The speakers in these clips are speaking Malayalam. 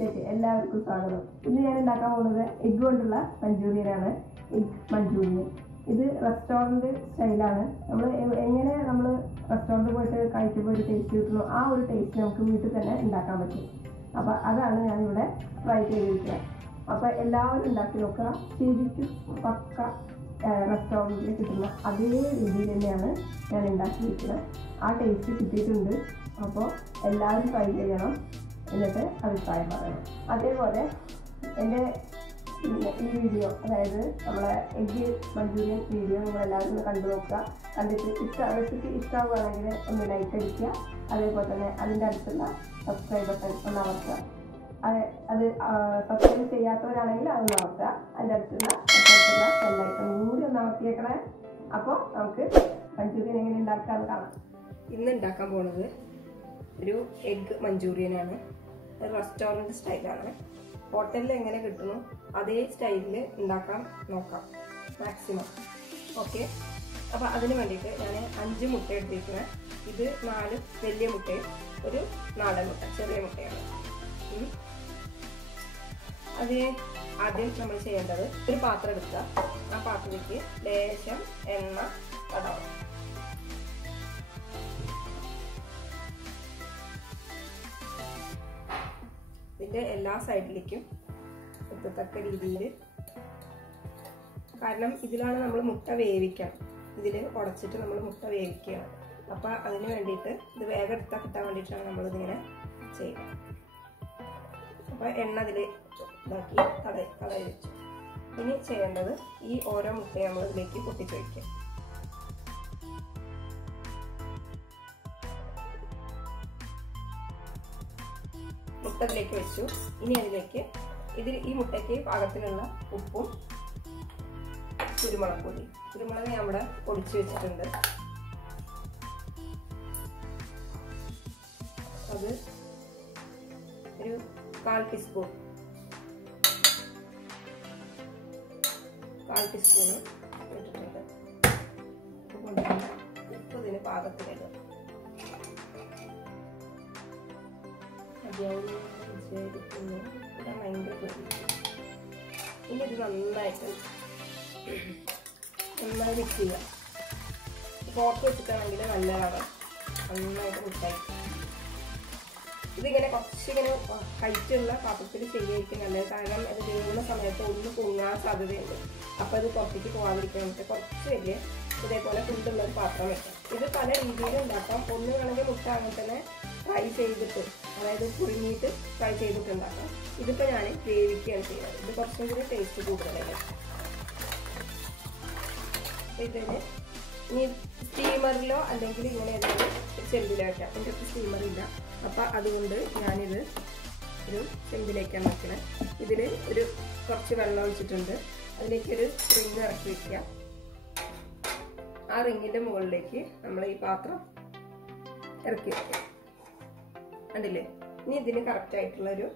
വീട്ടിലേക്ക് എല്ലാവർക്കും സ്വാഗതം. ഇന്ന് ഞാൻ ഉണ്ടാക്കാൻ പോകുന്നത് എഗ്ഗ് കൊണ്ടുള്ള മഞ്ചൂരിയനാണ്. എഗ്ഗ് മഞ്ചൂരിയൻ ഇത് റെസ്റ്റോറൻറ്റ് സ്റ്റൈലാണ്. എങ്ങനെ നമ്മൾ റെസ്റ്റോറൻറ്റ് പോയിട്ട് കഴിക്കുമ്പോൾ ഒരു ടേസ്റ്റ് കിട്ടുന്നു, ആ ഒരു ടേസ്റ്റ് നമുക്ക് വീട്ടിൽ തന്നെ ഉണ്ടാക്കാൻ പറ്റും. അപ്പോൾ അതാണ് ഞാനിവിടെ ട്രൈ ചെയ്തിരിക്കുക. അപ്പോൾ എല്ലാവരും ഉണ്ടാക്കി നോക്കുക. ശരിക്കും പക്ക റെസ്റ്റോറൻറ്റിൽ കിട്ടുന്ന അതേ രീതിയിൽ തന്നെയാണ് ഞാൻ ഉണ്ടാക്കിയിരിക്കുന്നത്. ആ ടേസ്റ്റ് കിട്ടിയിട്ടുണ്ട്. അപ്പോൾ എല്ലാവരും ട്രൈ ചെയ്യണം, എന്നിട്ട് അഭിപ്രായം പറയണം. അതേപോലെ എൻ്റെ ഈ വീഡിയോ, അതായത് നമ്മളെ എഗ്ഗ് മഞ്ചൂരിയൻ വീഡിയോ നിങ്ങളെല്ലാവരും ഒന്ന് കണ്ടു നോക്കുക. കണ്ടിട്ട് റെസിപ്പി ഇഷ്ടമാവുകയാണെങ്കിൽ ഒന്ന് ലൈക്ക് അടിക്കുക. അതേപോലെ തന്നെ അതിൻ്റെ അടുത്തുള്ള സബ്സ്ക്രൈബ് ബട്ടൺ ഒന്ന് അമർത്തുക. അത് സബ്സ്ക്രൈബ് ചെയ്യാത്തവരാണെങ്കിൽ അതൊന്ന് അമർത്തുക. അതിൻ്റെ അടുത്തുള്ള ബെല്ലൈക്കൺ കൂടി ഒന്ന് അമർത്തിയേക്കണേ. അപ്പോൾ നമുക്ക് മഞ്ചൂരിയൻ എങ്ങനെ ഉണ്ടാക്കാമെന്ന് കാണാം. ഇന്ന് ഉണ്ടാക്കാൻ പോകുന്നത് ഒരു എഗ്ഗ് മഞ്ചൂരിയനാണ്. റെസ്റ്റോറൻറ്റ് സ്റ്റൈലാണ്. ഹോട്ടലിൽ എങ്ങനെ കിട്ടുന്നു അതേ സ്റ്റൈലിൽ ഉണ്ടാക്കാൻ നോക്കാം മാക്സിമം. ഓക്കെ, അപ്പോൾ അതിന് വേണ്ടിയിട്ട് ഞാൻ 5 മുട്ട എടുത്തിരിക്കുന്നത്. ഇത് 4 വലിയ മുട്ടയും ഒരു നാടൻ മുട്ട, ചെറിയ മുട്ടയാണ്. അതിന് ആദ്യം നമ്മൾ ചെയ്യേണ്ടത് ഒരു പാത്രം എടുക്കുക. ആ പാത്രത്തിലേക്ക് ലേശം എണ്ണ തടവണം. ഇതിൻ്റെ എല്ലാ സൈഡിലേക്കും എത്തത്തക്ക രീതിയിൽ, കാരണം ഇതിലാണ് നമ്മൾ മുട്ട വേവിക്കണം. ഇതിൽ ഉടച്ചിട്ട് നമ്മൾ മുട്ട വേവിക്കുകയാണ്. അപ്പോൾ അതിന് വേണ്ടിയിട്ട് ഇത് വേഗം എടുത്താൽ കിട്ടാൻ വേണ്ടിയിട്ടാണ് നമ്മളിതിങ്ങനെ ചെയ്യുന്നത്. അപ്പോൾ എണ്ണ അതിൽ ഇതാക്കി കടയിൽ വെച്ചു. ഇനി ചെയ്യേണ്ടത് ഈ ഓരോ മുട്ടയും നമ്മൾ ഇതിലേക്ക് പൊട്ടിച്ച് വയ്ക്കുക. മുട്ടയിലേക്ക് വെച്ചു. ഇനി അതിലേക്ക് ഈ മുട്ടയ്ക്ക് പാകത്തിനുള്ള ഉപ്പും കുരുമുളക് പൊടി. കുരുമുളക് ഞാൻ ഇവിടെ പൊടിച്ച് വെച്ചിട്ടുണ്ട്. അത് ഒരു 1/4 ടീസ്പൂൺ ഇട്ടിട്ടുണ്ട്. ഉപ്പ് ഇതിന് പാകത്തിലിടുക. ഇനി ഇത് നന്നായി മിക്സ് ചെയ്യുക. ഫോർക്ക് വെച്ചിട്ടാണെങ്കിൽ നല്ലതാണ്. നന്നായിട്ട് മിക്സായി. ഇതിങ്ങനെ കുറച്ചിങ്ങനെ ഹൈറ്റുള്ള പാത്രത്തിൽ ചെയ്യായിരിക്കും നല്ലത്. കാരണം അത് വേവുന്ന സമയത്ത് ഒന്ന് പൊങ്ങാൻ സാധ്യതയുണ്ട്. അപ്പോൾ അത് പുറത്തേക്ക് പോകാതിരിക്കാൻ വേണ്ടിയിട്ട് കുറച്ച് വലിയ ഇതേപോലെ ഫുഡുള്ള ഒരു പാത്രം വെക്കാം. ഇത് പല രീതിയിൽ ഉണ്ടാക്കാം. ഒന്ന് വേണമെങ്കിൽ മുട്ട അങ്ങനെ തന്നെ ഫ്രൈ ചെയ്തിട്ട്, അതായത് പുഴുങ്ങിയിട്ട് ഫ്രൈ ചെയ്തിട്ട് ഉണ്ടാക്കാം. ഇതിപ്പോൾ ഞാൻ വേവിക്കുകയാണ് ചെയ്യുന്നത്. ഇത് കുറച്ചും കൂടി ടേസ്റ്റ് കൂടുതലായിട്ട്. ഇതിന് ഇനി സ്റ്റീമറിലോ അല്ലെങ്കിൽ ഇങ്ങനെ ഏതെങ്കിലും ചെമ്പിലോ വയ്ക്കാം. എൻ്റെ അടുത്ത് സ്റ്റീമറില്ല. അപ്പം അതുകൊണ്ട് ഞാനിത് ഒരു ചെമ്പിലേക്കാണ് വെക്കുന്നത്. ഇതിൽ കുറച്ച് വെള്ളം ഒഴിച്ചിട്ടുണ്ട്. അതിലേക്കൊരു റിങ് ഇറക്കി വയ്ക്കുക. ആ റിങ്ങിൻ്റെ മുകളിലേക്ക് നമ്മൾ ഈ പാത്രം ഇറക്കി വയ്ക്കുക. കണ്ടില്ലേ? ഇനി ഇതിന് കറക്റ്റായിട്ടുള്ളൊരു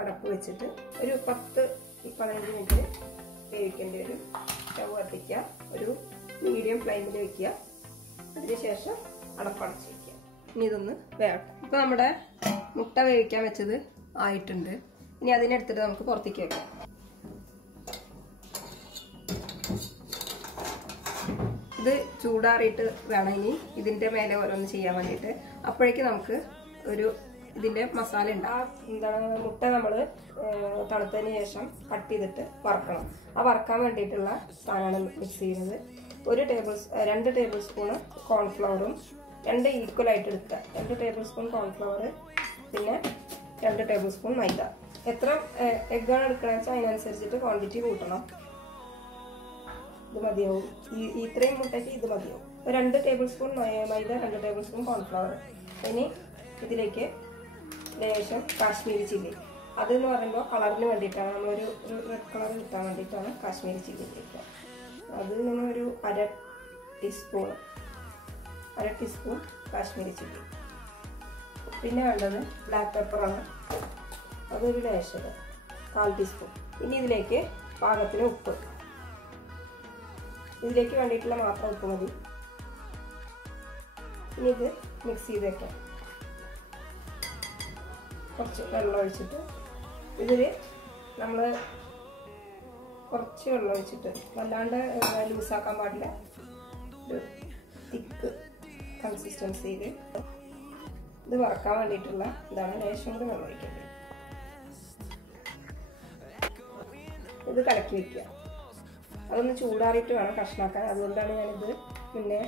അടപ്പ് വെച്ചിട്ട് ഒരു 10-15 മിനിറ്റ് വേവിക്കേണ്ടി വരും. സ്റ്റവ് കത്തിക്കുക. ഒരു മീഡിയം ഫ്ലെയിമിൽ വയ്ക്കുക. അതിനുശേഷം അടപ്പടച്ച് വയ്ക്കുക. ഇനി ഇതൊന്ന് വേവട്ടെ. ഇപ്പോൾ നമ്മുടെ മുട്ട വേവിക്കാൻ വെച്ചത് ആയിട്ടുണ്ട്. ഇനി അതിനെടുത്തിട്ട് നമുക്ക് പുറത്തേക്ക് വെക്കാം. ഇത് ചൂടാറിയിട്ട് വേണം ഇനി ഇതിൻ്റെ മേലെ ഓരോന്ന് ചെയ്യാൻ വേണ്ടിയിട്ട്. അപ്പോഴേക്ക് നമുക്ക് ഇതിൻ്റെ മസാല ഉണ്ട്. മുട്ട നമ്മൾ തണുത്തതിന് ശേഷം കട്ട് ചെയ്തിട്ട് വറക്കണം. ആ വറക്കാൻ വേണ്ടിയിട്ടുള്ള സാധനമാണ് മിക്സ് ചെയ്യുന്നത്. 2 ടേബിൾ സ്പൂണ് കോൺഫ്ലവറും 2 ഈക്വലായിട്ട് എടുക്കുക. 2 ടേബിൾ സ്പൂൺ കോൺഫ്ലവർ, പിന്നെ 2 ടേബിൾ സ്പൂൺ മൈദ. എത്ര എഗ്ഗാണ് എടുക്കണമെന്ന് വെച്ചാൽ അതിനനുസരിച്ചിട്ട് ക്വാണ്ടിറ്റി കൂട്ടണം. ഇത് മതിയാവും. ഇത്രയും മുട്ടയ്ക്ക് ഇത് മതിയാവും. 2 ടേബിൾ സ്പൂൺ മൈദ, 2 ടേബിൾ സ്പൂൺ കോൺഫ്ലവർ. ഇനി ഇതിലേക്ക് ലേശം കാശ്മീരി ചില്ലി. അതെന്ന് പറയുമ്പോൾ കളറിന് വേണ്ടിയിട്ടാണ്, നമ്മളൊരു റെഡ് കളർ കിട്ടാൻ വേണ്ടിയിട്ടാണ് കാശ്മീരി ചില്ലി ഇട്ടിരിക്കുക. അത് ഒരു 1/2 ടീസ്പൂൺ കാശ്മീരി ചില്ലി. പിന്നെ വേണ്ടത് ബ്ലാക്ക് പെപ്പറാണ്. അതൊരു ലേശം 1/4 ടീസ്പൂൺ. ഇനി ഇതിലേക്ക് പാകത്തിന് ഉപ്പ്. ഇതിലേക്ക് വേണ്ടിയിട്ടുള്ള മാത്രം ഉപ്പ് മതി. ഇനി ഇത് മിക്സ് ചെയ്ത് വെക്കാം. കുറച്ച് വെള്ളം ഒഴിച്ചിട്ട് ഇതിൽ നമ്മൾ കുറച്ച് വെള്ളം ഒഴിച്ചിട്ട് വല്ലാണ്ട് ലൂസാക്കാൻ പാടില്ല, ഒരു തിക്ക് കൺസിസ്റ്റൻസിയിൽ ഇത് വറക്കാൻ വേണ്ടിയിട്ടുള്ള ഇതാണ്. ലേശം കൂടി വെള്ളം ഒഴിക്കേണ്ടത്. ഇത് കലക്കി വെക്കുക. അതൊന്ന് ചൂടാറിയിട്ട് വേണം കഷ്ണാക്കാൻ. അതുകൊണ്ടാണ് ഞാനിത് പിന്നെ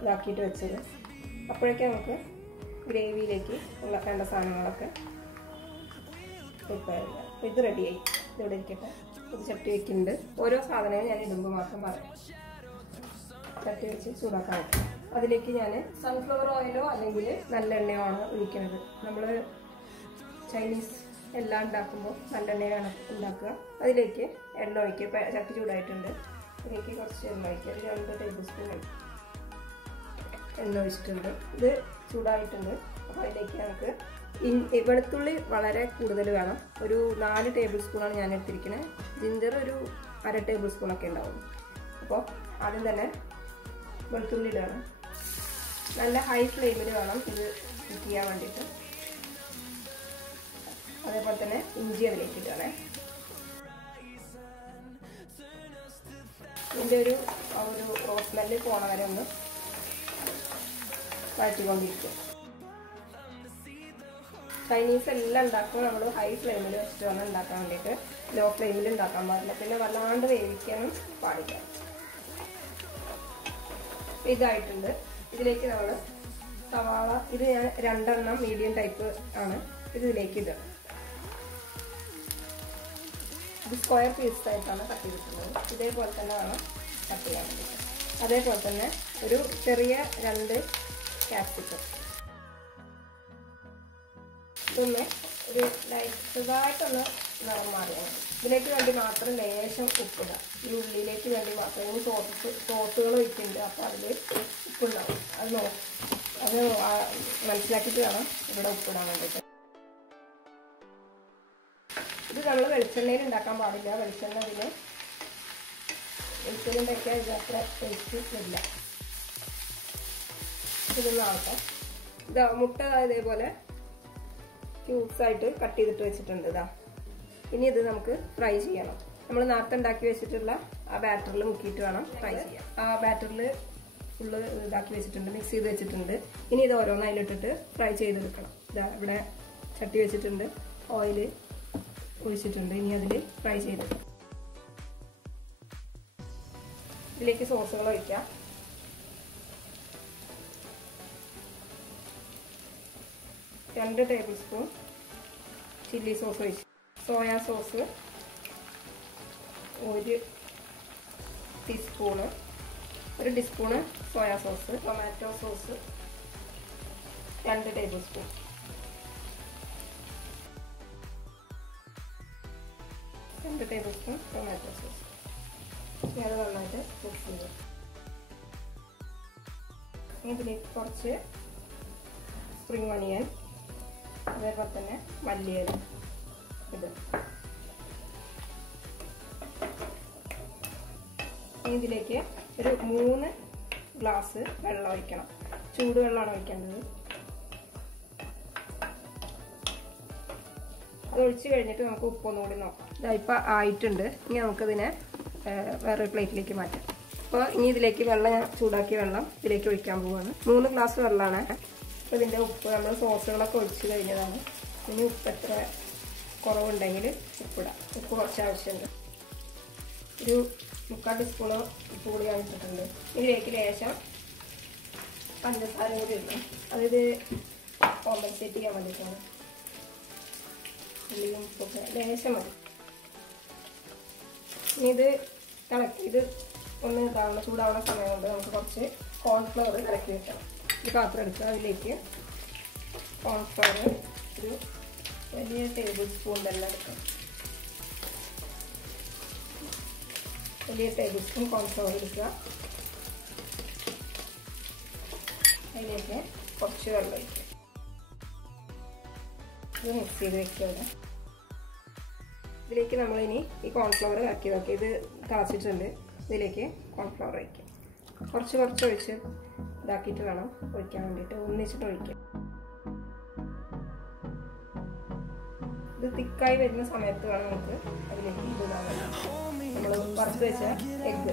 ഇതാക്കിയിട്ട് വെച്ചത്. അപ്പോഴേക്കും നമുക്ക് ഗ്രേവിയിലേക്ക് ഉള്ള വേണ്ട സാധനങ്ങളൊക്കെ പ്രിപ്പയർ ചെയ്യാം. അപ്പോൾ ഇത് റെഡിയായി. ഇവിടെ ഇരിക്കട്ടെ. ഇത് ചട്ടി വെക്കുന്നുണ്ട്. ഓരോ സാധനവും ഞാൻ ഇടുമ്പോൾ മാത്രം പറയാം. ചട്ടി വെച്ച് ചൂടാക്കാൻ വെക്കാം. അതിലേക്ക് ഞാൻ സൺഫ്ലവർ ഓയിലോ അല്ലെങ്കിൽ നല്ലെണ്ണയോ ആണ് ഒഴിക്കുന്നത്. നമ്മൾ ചൈനീസ് എല്ലാം ഉണ്ടാക്കുമ്പോൾ നല്ലെണ്ണയാണ് ഉണ്ടാക്കുക. അതിലേക്ക് എണ്ണ ഒഴിക്കുക. ചട്ടി ചൂടായിട്ടുണ്ട്. അതിലേക്ക് കുറച്ച് എണ്ണ ഒഴിക്കുക. ഒരു 2 ടേബിൾ സ്പൂൺ എണ്ണ ഒഴിച്ചിട്ടുണ്ട്. ഇത് ചൂടായിട്ടുണ്ട്. അപ്പോൾ അതിലേക്ക് നമുക്ക് വെളുത്തുള്ളി വളരെ കൂടുതൽ വേണം. ഒരു 4 ടേബിൾ സ്പൂണാണ് ഞാൻ എടുത്തിരിക്കുന്നത്. ജിഞ്ചർ ഒരു 1/2 ടേബിൾ സ്പൂണൊക്കെ ഉണ്ടാവും. അപ്പോൾ ആദ്യം തന്നെ വെളുത്തുള്ളി ഇടണം. നല്ല ഹൈ ഫ്ലെയിമിൽ വേണം ഇത് കുക്ക് ചെയ്യാൻ വേണ്ടിയിട്ട്. അതേപോലെ തന്നെ ഇഞ്ചി അതിലേക്ക് ഇടണേ. ഇതിൻ്റെ ഒരു റോസ്മെല്ല് പോണ വരെ ഒന്ന് വഴറ്റിക്കൊണ്ടിരിക്കും. ചൈനീസ് എല്ലാം ഉണ്ടാക്കുമ്പോൾ നമ്മൾ ഹൈ ഫ്ലെയിമിൽ വെച്ചിട്ട് വേണം ഉണ്ടാക്കാൻ വേണ്ടിയിട്ട്. ലോ ഫ്ലെയിമിൽ ഉണ്ടാക്കാൻ പാടില്ല. പിന്നെ വല്ലാണ്ട് വേവിക്കാനും പാടില്ല. ഇതായിട്ടുണ്ട്. ഇതിലേക്ക് നമ്മൾ സവാള, ഇത് ഞാൻ 2 എണ്ണം മീഡിയം ടൈപ്പ് ആണ്. ഇതിലേക്ക് ഇടുക. ഇത് സ്ക്വയർ പീസ് ആയിട്ടാണ് കട്ട് ചെയ്തിട്ടുള്ളത്. ഇതേപോലെ തന്നെ വേണം കട്ട് ചെയ്യാൻ വേണ്ടിയിട്ട്. അതേപോലെ തന്നെ ഒരു ചെറിയ 2 ക്യാപ്സിക്കം. ഇതൊന്ന് ഒരു ചെറുതായിട്ടൊന്ന് നിറം മാറിയാണ്. ഇതിലേക്ക് വേണ്ടി മാത്രം ലേശം ഉപ്പിടുക. ഈ ഉള്ളിലേക്ക് വേണ്ടി മാത്രം. ഇനി സോസുകൾ ഒഴിക്കുന്നുണ്ട്. അപ്പോൾ അതിൽ ഉപ്പുണ്ടാവും. അത് മനസ്സിലാക്കിയിട്ട് വേണം ഇവിടെ ഉപ്പിടാൻ വേണ്ടിയിട്ട്. ഇത് നമ്മൾ വെളിച്ചെണ്ണയിൽ ഉണ്ടാക്കാൻ പാടില്ല. വെളിച്ചെണ്ണയിൽ ഉണ്ടാക്കിയാൽ ഇത് അത്ര ടേസ്റ്റ് വരില്ല. ഇതൊന്നും ആവട്ടെ. ഇതാ മുട്ട ഇതേപോലെ ക്യൂബ്സ് ആയിട്ട് കട്ട് ചെയ്തിട്ട് വെച്ചിട്ടുണ്ട്. ഇതാ ഇനി ഇത് നമുക്ക് ഫ്രൈ ചെയ്യണം. നമ്മൾ നേരത്തെ ഉണ്ടാക്കി വെച്ചിട്ടുള്ള ആ ബാറ്ററിൽ മുക്കിയിട്ട് വേണം ഫ്രൈ ചെയ്യാൻ. ആ ബാറ്ററിൽ ഫുള്ള് ഇതാക്കി വെച്ചിട്ടുണ്ട്, മിക്സ് ചെയ്ത് വെച്ചിട്ടുണ്ട്. ഇനി ഇത് ഓരോന്ന് അതിലിട്ടിട്ട് ഫ്രൈ ചെയ്തെടുക്കണം. ഇതാ ഇവിടെ ചട്ടി വെച്ചിട്ടുണ്ട്, ഓയിൽ ഒഴിച്ചിട്ടുണ്ട്. ഇനി അതിൽ ഫ്രൈ ചെയ്തെടുക്കാം. ഇതിലേക്ക് സോസുകൾ ഒഴിക്കാം. രണ്ട് ടേബിൾ സ്പൂൺ ചില്ലി സോസ് ഒഴിച്ചു. Soya sauce 1 teaspoon, 1 teaspoon soya sauce. Tomato sauce 2 table spoon. Table spoon tomato sauce. ഇനി അത് നന്നായിട്ട് മിക്സ് ചെയ്യുക. ഇതിലേക്ക് കുറച്ച് സ്പ്രിംഗ് ഒനിയൻ, അതേപോലെ തന്നെ മല്ലിയില ഇടും. ഇതിലേക്ക് ഒരു 3 ഗ്ലാസ് വെള്ളം ഒഴിക്കണം. ചൂടുവെള്ളമാണ് ഒഴിക്കേണ്ടത്. അത് ഒഴിച്ച് കഴിഞ്ഞിട്ട് നമുക്ക് ഉപ്പൊന്നുകൂടി നോക്കാം. ഇതായിപ്പോൾ ആയിട്ടുണ്ട്. ഇനി നമുക്കിതിനെ വേറൊരു പ്ലേറ്റിലേക്ക് മാറ്റാം. അപ്പോൾ ഇനി ഇതിലേക്ക് വെള്ളം, ഞാൻ ചൂടാക്കിയ വെള്ളം ഇതിലേക്ക് ഒഴിക്കാൻ പോവുകയാണ്. 3 ഗ്ലാസ് വെള്ളമാണ്. അപ്പോൾ ഇതിൻ്റെ ഉപ്പ് നമ്മൾ സോസുകളൊക്കെ ഒഴിച്ച് കഴിഞ്ഞതാണ്. ഇനി ഉപ്പ് എത്ര കുറവുണ്ടെങ്കിൽ ഉപ്പിടാം. ഉപ്പ് കുറച്ച് ആവശ്യമുണ്ട്. ഒരു 3/4 ടീസ്പൂൺ ഉപ്പ് കൂടി ഞാൻ ഇട്ടിട്ടുണ്ട്. ഇതിലേക്ക് ലേശം പഞ്ചസാര കൂടി ഇടണം. അതിത് കോമ്പൻസേറ്റ് ചെയ്യാൻ വേണ്ടിയിട്ടാണ്. ഉള്ളിയും ഉപ്പൊക്കെ ലേശം മതി. ഇനി ഇത് ഒന്ന് ചൂടാവുന്ന സമയം കൊണ്ട് നമുക്ക് കുറച്ച് കോൺഫ്ലവർ കലക്കി വെക്കണം. ഒരു പാത്രം എടുക്കുക. അതിലേക്ക് കോൺഫ്ലവർ ഒരു വലിയ ടേബിൾ സ്പൂൺ തന്നെ എടുക്കണം. വലിയ ടേബിൾ സ്പൂൺ കോൺഫ്ലവർ എടുക്കുക. അതിലേക്ക് കുറച്ച് വെള്ളം ഒഴിക്കുക. ഇത് മിക്സ് ചെയ്ത് വെക്കുക. ഇതിലേക്ക് നമ്മളിനി ഈ കോൺഫ്ലവർ ആക്കി നോക്കി. ഇത് തിളച്ചിട്ടുണ്ട്. ഇതിലേക്ക് കോൺഫ്ലവർ ഒഴിക്കുക. കുറച്ച് ഒഴിച്ച് ഇതാക്കിയിട്ട് വേണം ഒഴിക്കാൻ വേണ്ടിയിട്ട്. ഒന്നിച്ചിട്ട് ഒഴിക്കുക. ഇത് തിക്കായി വരുന്ന സമയത്ത് വേണം നമുക്ക് അതിലേക്ക് ഇടാൻ. നമ്മൾ വറുത്ത് വെച്ച എഗ്ഗ്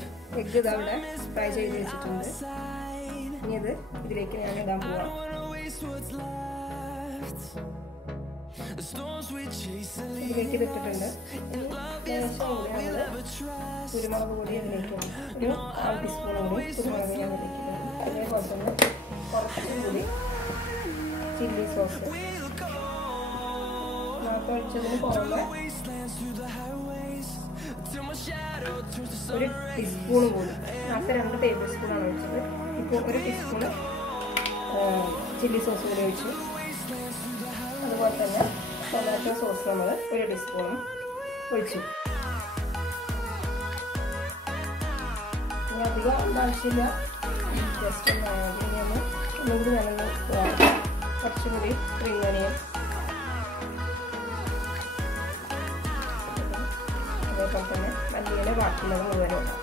ഇത് അവിടെ ഫ്രൈ ചെയ്ത് വെച്ചിട്ടുണ്ട്. ഇനി ഇത് ഇതിലേക്ക് ഞാൻ ഇടാൻ പോവാം. ഇതിലേക്ക് ഇതിട്ടിട്ടുണ്ട്. കുരുമുളക് പൊടി അതിലേക്ക് ഒരു 1/2 ടീസ്പൂൺ കൂടി കുരുമുളക് ഞാൻ ഇതിലേക്ക്. അതേപോലെ തന്നെ കുറച്ചും കൂടി ചില്ലി സോസ് ഒഴിച്ചതിന് പുറമെ 1 ടീസ്പൂൺ കൂടി, നേരത്തെ 2 ടേബിൾ സ്പൂണാണ് ഒഴിച്ചത്, ഇപ്പോൾ 1 ടീസ്പൂൺ ചില്ലി സോസ് കൂടി ഒഴിച്ചു. അതുപോലെ തന്നെ ടൊമാറ്റോ സോസ് നമ്മൾ 1 ടീസ്പൂണും ഒഴിച്ചു. ഇനി അധികം ആവശ്യമില്ല, ജസ്റ്റ് ഒന്നുകൂടി നനഞ്ഞ് കുറച്ചും കൂടി സ്പ്രിംഗ് ഓണിയൻ, അതേപോലെ തന്നെ മല്ലിയില ബാക്കിയുള്ളത് മുഴുവനും ഉണ്ടാവും.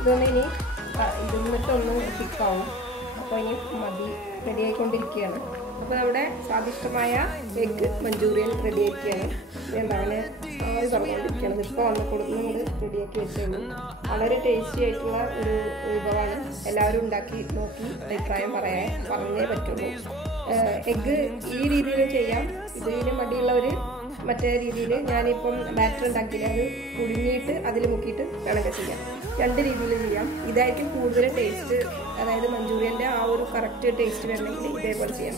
ഇതൊന്ന് ഇനി ഇതിന്നിട്ടൊന്ന് തിക്കാവും. അപ്പോൾ ഇനി മതി റെഡി ആയിക്കൊണ്ടിരിക്കുകയാണ്. അപ്പോൾ നമ്മുടെ സ്വാദിഷ്ടമായ എഗ്ഗ് മഞ്ചൂറിയൻ റെഡി ആക്കിയാണ്. എന്താണ് ആവി പറഞ്ഞുകൊണ്ടിരിക്കുകയാണ്. ഇപ്പോൾ വന്ന് കൊടുക്കുന്നത് റെഡിയാക്കി വെച്ചുള്ളൂ. വളരെ ടേസ്റ്റി ആയിട്ടുള്ള ഒരു വിഭവമാണ്. എല്ലാവരും ഉണ്ടാക്കി നോക്കി അഭിപ്രായം പറഞ്ഞേ പറ്റുള്ളൂ. എഗ്ഗ് ഈ രീതിയിൽ ചെയ്യാം. ഇതിന് മടിയുള്ളവർ മറ്റേ രീതിയിൽ ഞാനിപ്പം ബാറ്റർ ഉണ്ടാക്കിയില്ല, അത് പുഴുങ്ങിയിട്ട് അതിൽ മുക്കിയിട്ട് വേണമെങ്കിൽ ചെയ്യാം. 2 രീതിയിൽ ചെയ്യാം. ഇതായിരിക്കും കൂടുതൽ ടേസ്റ്റ്, അതായത് മഞ്ചൂറിയൻ്റെ ആ ഒരു കറക്റ്റ് ടേസ്റ്റ് വരണമെങ്കിൽ ഇതേപോലെ ചെയ്യാം.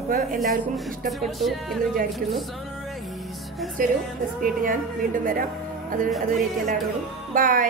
അപ്പോൾ എല്ലാവർക്കും ഇഷ്ടപ്പെട്ടു എന്ന് വിചാരിക്കുന്നു. നെക്സ്റ്റ് ഒരു റെസിപ്പി ആയിട്ട് ഞാൻ വീണ്ടും വരാം. അതുവരേക്കും എല്ലാവരോടും ബൈ.